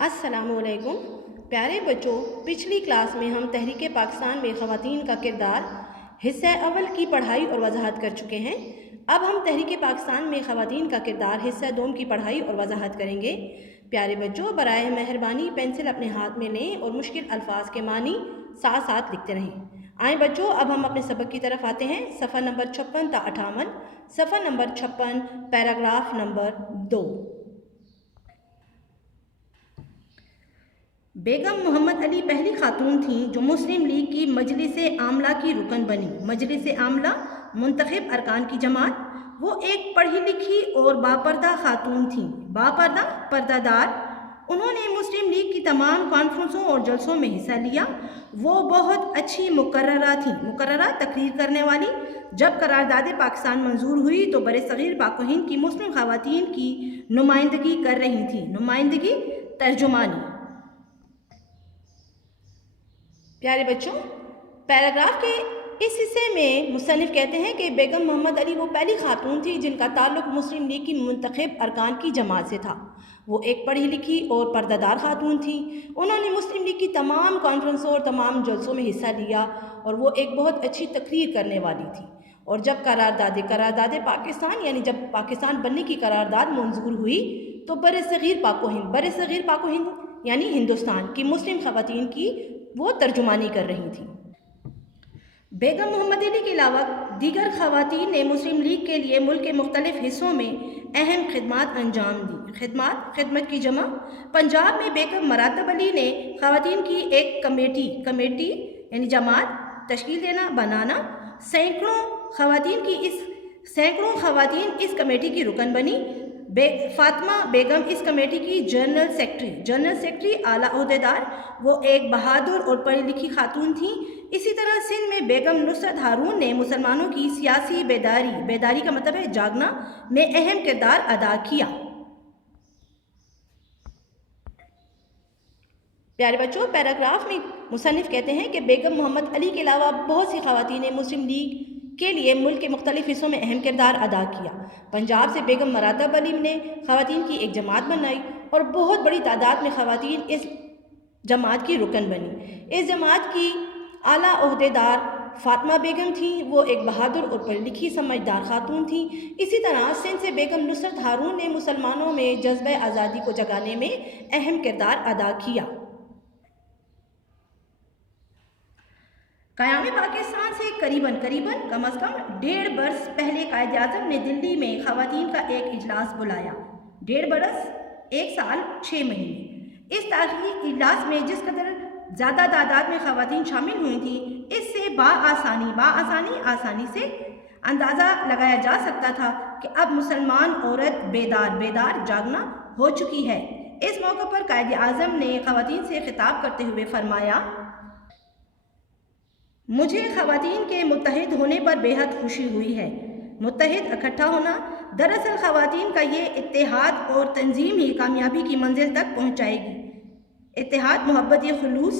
السلام علیکم پیارے بچوں، پچھلی کلاس میں ہم تحریک پاکستان میں خواتین کا کردار حصہ اول کی پڑھائی اور وضاحت کر چکے ہیں۔ اب ہم تحریک پاکستان میں خواتین کا کردار حصہ دوم کی پڑھائی اور وضاحت کریں گے۔ پیارے بچوں، برائے مہربانی پینسل اپنے ہاتھ میں لیں اور مشکل الفاظ کے معنی ساتھ ساتھ لکھتے رہیں۔ آئیں بچوں، اب ہم اپنے سبق کی طرف آتے ہیں۔ صفحہ نمبر 56 تا 58، صفحہ نمبر 56، پیراگراف نمبر 2۔ بیگم محمد علی پہلی خاتون تھیں جو مسلم لیگ کی مجلس عاملہ کی رکن بنی۔ مجلس عاملہ منتخب ارکان کی جماعت۔ وہ ایک پڑھی لکھی اور باپردہ خاتون تھیں۔ باپردہ، پردہ دار۔ انہوں نے مسلم لیگ کی تمام کانفرنسوں اور جلسوں میں حصہ لیا۔ وہ بہت اچھی مقررہ تھیں۔ مقررہ، تقریر کرنے والی۔ جب قرارداد پاکستان منظور ہوئی تو برصغیر پاک و ہند کی مسلم خواتین کی نمائندگی کر رہی تھیں۔ نمائندگی، ترجمانی۔ پیارے بچوں، پیراگراف کے اس حصے میں مصنف کہتے ہیں کہ بیگم محمد علی وہ پہلی خاتون تھی جن کا تعلق مسلم لیگ کی منتخب ارکان کی جماعت سے تھا۔ وہ ایک پڑھی لکھی اور پردہ دار خاتون تھیں۔ انہوں نے مسلم لیگ کی تمام کانفرنسوں اور تمام جلسوں میں حصہ لیا اور وہ ایک بہت اچھی تقریر کرنے والی تھی۔ اور جب قرارداد پاکستان یعنی جب پاکستان بننے کی قرارداد منظور ہوئی تو برصغیر پاک و ہند یعنی ہندوستان کی مسلم خواتین کی وہ ترجمانی کر رہی تھیں۔ بیگم محمد علی کے علاوہ دیگر خواتین نے مسلم لیگ کے لیے ملک کے مختلف حصوں میں اہم خدمات انجام دی۔ خدمت کی جمع۔ پنجاب میں بیگم مراتب علی نے خواتین کی ایک کمیٹی یعنی جماعت تشکیل بنانا۔ سینکڑوں خواتین اس کمیٹی کی رکن بنی۔ فاطمہ بیگم اس کمیٹی کی جنرل سیکرٹری اعلیٰ عہدیدار۔ وہ ایک بہادر اور پڑھی لکھی خاتون تھیں۔ اسی طرح سندھ میں بیگم نصرت ہارون نے مسلمانوں کی سیاسی بیداری کا مطلب ہے جاگنا میں اہم کردار ادا کیا۔ پیارے بچوں، پیراگراف میں مصنف کہتے ہیں کہ بیگم محمد علی کے علاوہ بہت سی خواتین نے مسلم لیگ کے لیے ملک کے مختلف حصوں میں اہم کردار ادا کیا۔ پنجاب سے بیگم مراتب علی نے خواتین کی ایک جماعت بنائی اور بہت بڑی تعداد میں خواتین اس جماعت کی رکن بنی۔ اس جماعت کی اعلیٰ عہدیدار فاطمہ بیگم تھیں۔ وہ ایک بہادر اور پڑھی لکھی سمجھدار خاتون تھیں۔ اسی طرح سندھ سے بیگم نصرت ہارون نے مسلمانوں میں جذبہ آزادی کو جگانے میں اہم کردار ادا کیا۔ قیام پاکستان سے قریباً کم از کم 1.5 برس پہلے قائد اعظم نے دلی میں خواتین کا ایک اجلاس بلایا۔ 1.5 برس، 1 سال 6 مہینے۔ اس تاریخی اجلاس میں جس قدر زیادہ تعداد میں خواتین شامل ہوئی تھیں، اس سے آسانی سے اندازہ لگایا جا سکتا تھا کہ اب مسلمان عورت بیدار جاگنا ہو چکی ہے۔ اس موقع پر قائد اعظم نے خواتین سے خطاب کرتے ہوئے فرمایا، مجھے خواتین کے متحد ہونے پر بے حد خوشی ہوئی ہے۔ متحد، اکٹھا ہونا۔ دراصل خواتین کا یہ اتحاد اور تنظیم ہی کامیابی کی منزل تک پہنچائے گی۔ اتحاد، محبت، یہ خلوص۔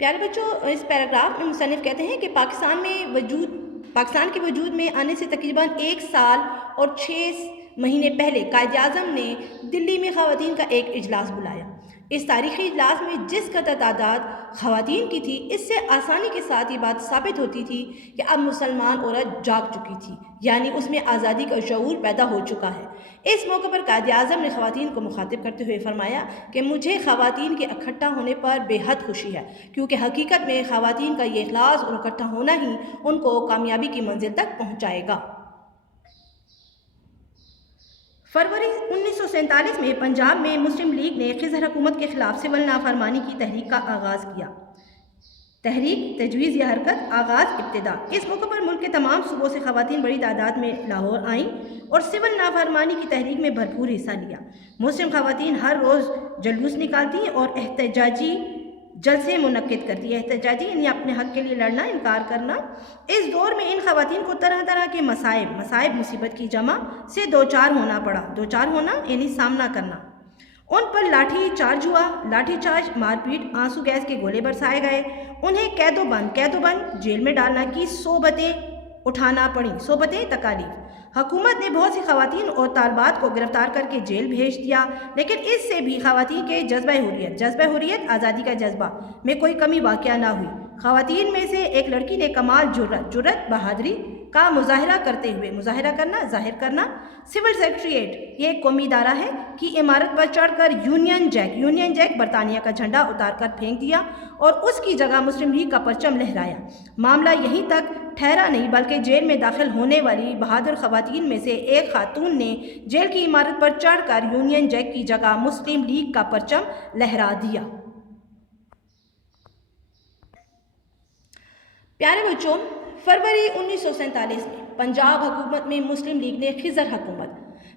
پیارے بچوں، اس پیراگراف میں مصنف کہتے ہیں کہ پاکستان کے وجود میں آنے سے تقریباً 1 سال اور 6 مہینے پہلے قائد اعظم نے دلی میں خواتین کا ایک اجلاس بلایا۔ اس تاریخی اجلاس میں جس قدر تعداد خواتین کی تھی، اس سے آسانی کے ساتھ یہ بات ثابت ہوتی تھی کہ اب مسلمان عورت جاگ چکی تھی، یعنی اس میں آزادی کا شعور پیدا ہو چکا ہے۔ اس موقع پر قائد اعظم نے خواتین کو مخاطب کرتے ہوئے فرمایا کہ مجھے خواتین کے اکٹھا ہونے پر بے حد خوشی ہے، کیونکہ حقیقت میں خواتین کا یہ اخلاص اور اکٹھا ہونا ہی ان کو کامیابی کی منزل تک پہنچائے گا۔ فروری 1947 میں پنجاب میں مسلم لیگ نے خضر حکومت کے خلاف سول نافرمانی کی تحریک کا آغاز کیا۔ تحریک، تجویز یا حرکت، آغاز، ابتدا۔ اس موقع پر ملک کے تمام صوبوں سے خواتین بڑی تعداد میں لاہور آئیں اور سول نافرمانی کی تحریک میں بھرپور حصہ لیا۔ مسلم خواتین ہر روز جلوس نکالتی اور احتجاجی جلسے منعقد کرتی ہے۔ احتجاجی یعنی اپنے حق کے لیے لڑنا، انکار کرنا۔ اس دور میں ان خواتین کو طرح طرح کے مصائب مصیبت کی جمع سے دوچار ہونا پڑا۔ دوچار ہونا یعنی سامنا کرنا۔ ان پر لاٹھی چارج ہوا، لاٹھی چارج، مار پیٹ، آنسو گیس کے گولے برسائے گئے۔ انہیں قید و بند، جیل میں ڈالنا کی صوبتیں اٹھانا پڑیں۔ صوبتیں، تکالیف۔ حکومت نے بہت سی خواتین اور طالبات کو گرفتار کر کے جیل بھیج دیا، لیکن اس سے بھی خواتین کے جذبہ حریت آزادی کا جذبہ میں کوئی کمی واقع نہ ہوئی۔ خواتین میں سے ایک لڑکی نے کمال جرأت بہادری کا ظاہر کرنا سول سیکریٹریٹ، یہ ایک قومی ادارہ ہے، کی عمارت پر چڑھ کر یونین جیک برطانیہ کا جھنڈا اتار کر پھینک دیا اور اس کی جگہ مسلم لیگ کا پرچم لہرایا۔ معاملہ یہیں تک ٹھہرا نہیں، بلکہ جیل میں داخل ہونے والی بہادر خواتین میں سے ایک خاتون نے جیل کی عمارت پر چڑھ کر یونین جیک کی جگہ مسلم لیگ کا پرچم لہرا دیا۔ پیارے بچوں، فروری 1947 میں پنجاب حکومت میں مسلم لیگ نے خضر حکومت۔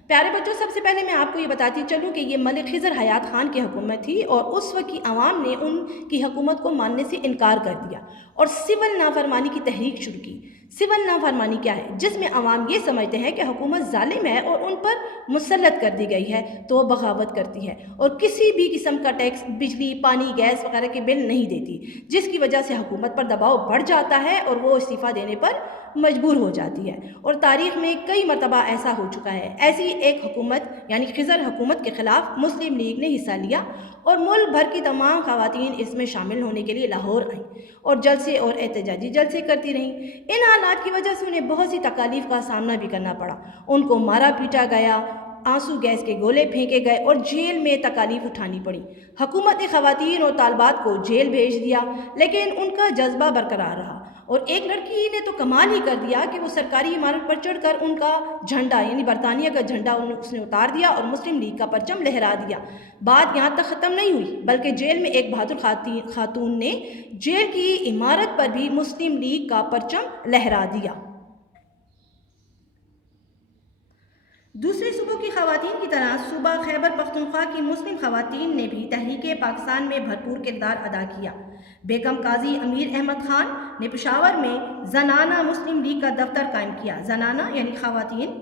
پیارے بچوں، سب سے پہلے میں آپ کو یہ بتاتی چلوں کہ یہ ملک خضر حیات خان کی حکومت تھی اور اس وقت کی عوام نے ان کی حکومت کو ماننے سے انکار کر دیا اور سول نافرمانی کی تحریک شروع کی۔ سول نافرمانی کیا ہے؟ جس میں عوام یہ سمجھتے ہیں کہ حکومت ظالم ہے اور ان پر مسلط کر دی گئی ہے تو وہ بغاوت کرتی ہے اور کسی بھی قسم کا ٹیکس، بجلی، پانی، گیس وغیرہ کے بل نہیں دیتی، جس کی وجہ سے حکومت پر دباؤ بڑھ جاتا ہے اور وہ استعفیٰ دینے پر مجبور ہو جاتی ہے۔ اور تاریخ میں کئی مرتبہ ایسا ہو چکا ہے۔ ایسی ایک حکومت یعنی خضر حکومت کے خلاف مسلم لیگ نے حصہ لیا اور ملک بھر کی تمام خواتین اس میں شامل ہونے کے لیے لاہور آئیں اور جلسے اور احتجاجی جلسے کرتی رہیں۔ ان حالات کی وجہ سے انہیں بہت سی تکالیف کا سامنا بھی کرنا پڑا۔ ان کو مارا پیٹا گیا، آنسو گیس کے گولے پھینکے گئے اور جیل میں تکالیف اٹھانی پڑی۔ حکومت نے خواتین اور طالبات کو جیل بھیج دیا، لیکن ان کا جذبہ برقرار رہا اور ایک لڑکی نے تو کمال ہی کر دیا کہ وہ سرکاری عمارت پر چڑھ کر ان کا جھنڈا یعنی برطانیہ کا جھنڈا اس نے اتار دیا اور مسلم لیگ کا پرچم لہرا دیا۔ بات یہاں تک ختم نہیں ہوئی، بلکہ جیل میں ایک بہادر خاتون نے جیل کی عمارت پر بھی مسلم لیگ کا پرچم لہرا دیا۔ دوسرے صوبوں کی خواتین کی طرح صوبہ خیبر پختونخوا کی مسلم خواتین نے بھی تحریک پاکستان میں بھرپور کردار ادا کیا۔ بیگم قاضی امیر احمد خان نے پشاور میں زنانہ مسلم لیگ کا دفتر قائم کیا۔ زنانہ یعنی خواتین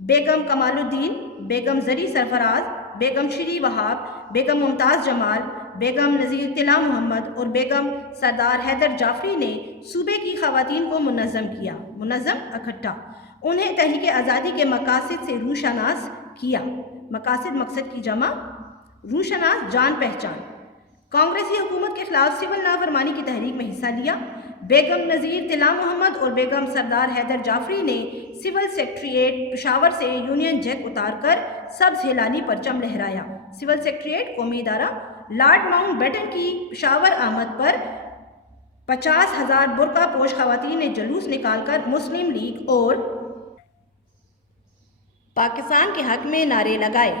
بیگم کمال الدین، بیگم زری سرفراز، بیگم شری وہاب، بیگم ممتاز جمال، بیگم نذیر طلعہ محمد اور بیگم سردار حیدر جعفری نے صوبے کی خواتین کو منظم اکٹھا انہیں تحریک آزادی کے مقاصد سے روشناس کیا۔ مقصد کی جمع روشناس، جان پہچان۔ کانگریسی حکومت کے خلاف سول نافرمانی کی تحریک میں حصہ لیا۔ بیگم نذیر طلعہ محمد اور بیگم سردار حیدر جعفری نے سول سیکریٹریٹ پشاور سے یونین جیک اتار کر سبز ہلالی پرچم لہرایا۔ سول سیکریٹریٹ قومی ادارہ لارڈ ماؤنٹ بیٹن کی پشاور آمد پر 50,000 برقع پوش خواتین نے جلوس نکال کر مسلم لیگ اور پاکستان کے حق میں نعرے لگائے۔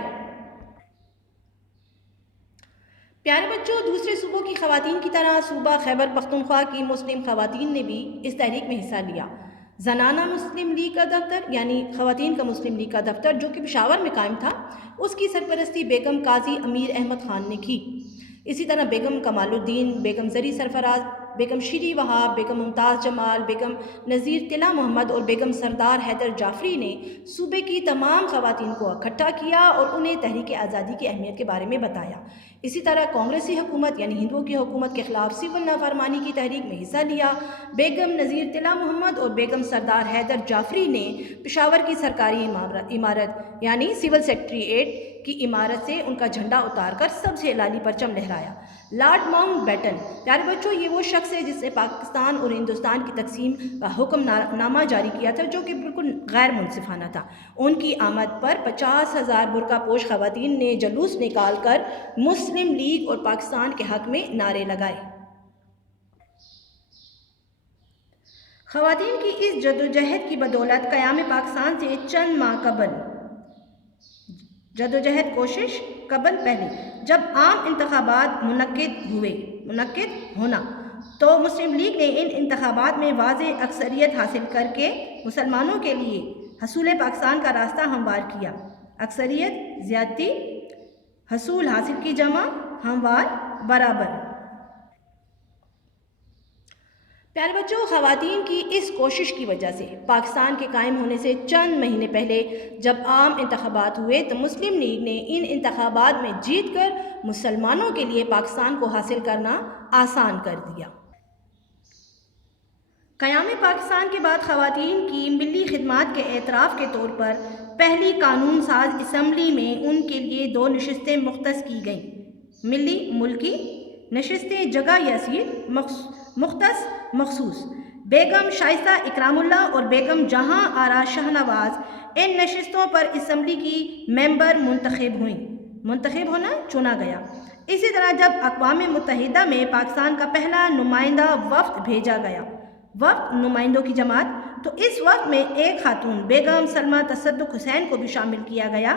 پیارے بچوں، دوسرے صوبوں کی خواتین کی طرح صوبہ خیبر پختونخوا کی مسلم خواتین نے بھی اس تحریک میں حصہ لیا۔ زنانہ مسلم لیگ کا دفتر یعنی خواتین کا مسلم لیگ کا دفتر جو کہ پشاور میں قائم تھا، اس کی سرپرستی بیگم قاضی امیر احمد خان نے کی۔ اسی طرح بیگم کمال الدین، بیگم زری سرفراز، بیگم شری وہاب، بیگم ممتاز جمال، بیگم نذیر طلعہ محمد اور بیگم سردار حیدر جعفری نے صوبے کی تمام خواتین کو اکٹھا کیا اور انہیں تحریک آزادی کی اہمیت کے بارے میں بتایا۔ اسی طرح کانگریسی حکومت یعنی ہندوؤں کی حکومت کے خلاف سول نافرمانی کی تحریک میں حصہ لیا۔ بیگم نذیر طلعہ محمد اور بیگم سردار حیدر جعفری نے پشاور کی سرکاری عمارت یعنی سول سیکریٹریٹ کی عمارت سے ان کا جھنڈا اتار کر سبز ہلالی پرچم لہرایا۔ لارڈ ماؤنٹ بیٹن، پیارے بچوں، یہ وہ شخص ہے جس نے پاکستان اور ہندوستان کی تقسیم کا حکم نامہ جاری کیا تھا جو کہ بالکل غیر منصفانہ تھا۔ ان کی آمد پر 50,000 برقع پوش خواتین نے جلوس نکال کر مسلم لیگ اور پاکستان کے حق میں نعرے لگائے۔ خواتین کی اس جدوجہد کی بدولت قیام پاکستان سے چند ماہ قبل کوشش پہلے جب عام انتخابات منعقد ہونا تو مسلم لیگ نے ان انتخابات میں واضح اکثریت حاصل کر کے مسلمانوں کے لیے حصول پاکستان کا راستہ ہموار کیا۔ اکثریت زیادتی، حصول حاصل کی جمع، ہموار برابر۔ پیارے بچوں، خواتین کی اس کوشش کی وجہ سے پاکستان کے قائم ہونے سے چند مہینے پہلے جب عام انتخابات ہوئے تو مسلم لیگ نے ان انتخابات میں جیت کر مسلمانوں کے لیے پاکستان کو حاصل کرنا آسان کر دیا۔ قیام پاکستان کے بعد خواتین کی ملی خدمات کے اعتراف کے طور پر پہلی قانون ساز اسمبلی میں ان کے لیے 2 نشستیں مختص کی گئیں۔ ملی ملکی نشستیں جگہ یا سیٹ مختص مخصوص بیگم شائستہ اکرام اللہ اور بیگم جہاں آرا شہنواز ان نشستوں پر اسمبلی کی ممبر منتخب ہونا چنا گیا۔ اسی طرح جب اقوام متحدہ میں پاکستان کا پہلا نمائندہ وفد بھیجا گیا، وفد نمائندوں کی جماعت، تو اس وقت میں ایک خاتون بیگم سلمہ تصدق حسین کو بھی شامل کیا گیا۔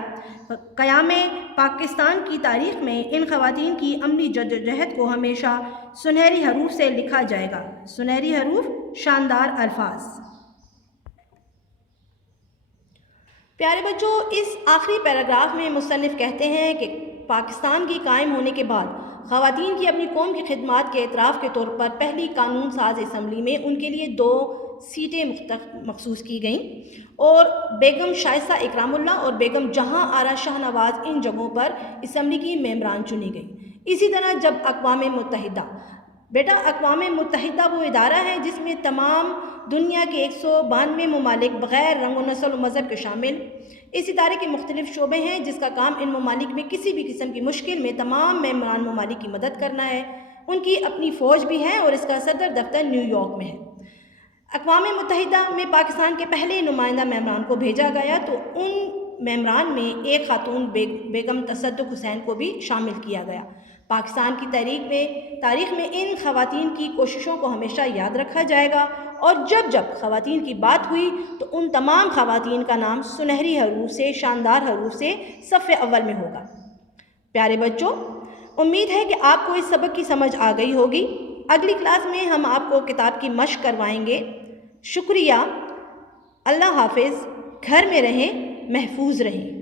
قیام پاکستان کی تاریخ میں ان خواتین کی عملی جدوجہد کو ہمیشہ سنہری حروف سے لکھا جائے گا۔ سنہری حروف، شاندار الفاظ۔ پیارے بچوں، اس آخری پیراگراف میں مصنف کہتے ہیں کہ پاکستان کی قائم ہونے کے بعد خواتین کی اپنی قوم کی خدمات کے اعتراف کے طور پر پہلی قانون ساز اسمبلی میں ان کے لیے 2 سیٹیں مخصوص کی گئیں اور بیگم شائستہ اکرام اللہ اور بیگم جہاں آرا شہنواز ان جگہوں پر اسمبلی کی ممبران چنی گئیں۔ اسی طرح جب اقوام متحدہ وہ ادارہ ہے جس میں تمام دنیا کے 192 ممالک بغیر رنگ و نسل و مذہب کے شامل، اس ادارے کے مختلف شعبے ہیں جس کا کام ان ممالک میں کسی بھی قسم کی مشکل میں تمام ممبران ممالک کی مدد کرنا ہے۔ ان کی اپنی فوج بھی ہے اور اس کا صدر دفتر نیو یارک میں ہے۔ اقوام متحدہ میں پاکستان کے پہلے نمائندہ ممبران کو بھیجا گیا تو ان ممبران میں ایک خاتون بیگم تصدق حسین کو بھی شامل کیا گیا۔ پاکستان کی تاریخ میں ان خواتین کی کوششوں کو ہمیشہ یاد رکھا جائے گا، اور جب جب خواتین کی بات ہوئی تو ان تمام خواتین کا نام سنہری حروف سے، شاندار حروف سے صف اول میں ہوگا۔ پیارے بچوں، امید ہے کہ آپ کو اس سبق کی سمجھ آ گئی ہوگی۔ اگلی کلاس میں ہم آپ کو کتاب کی مشق کروائیں گے۔ شکریہ، اللہ حافظ، گھر میں رہیں، محفوظ رہیں۔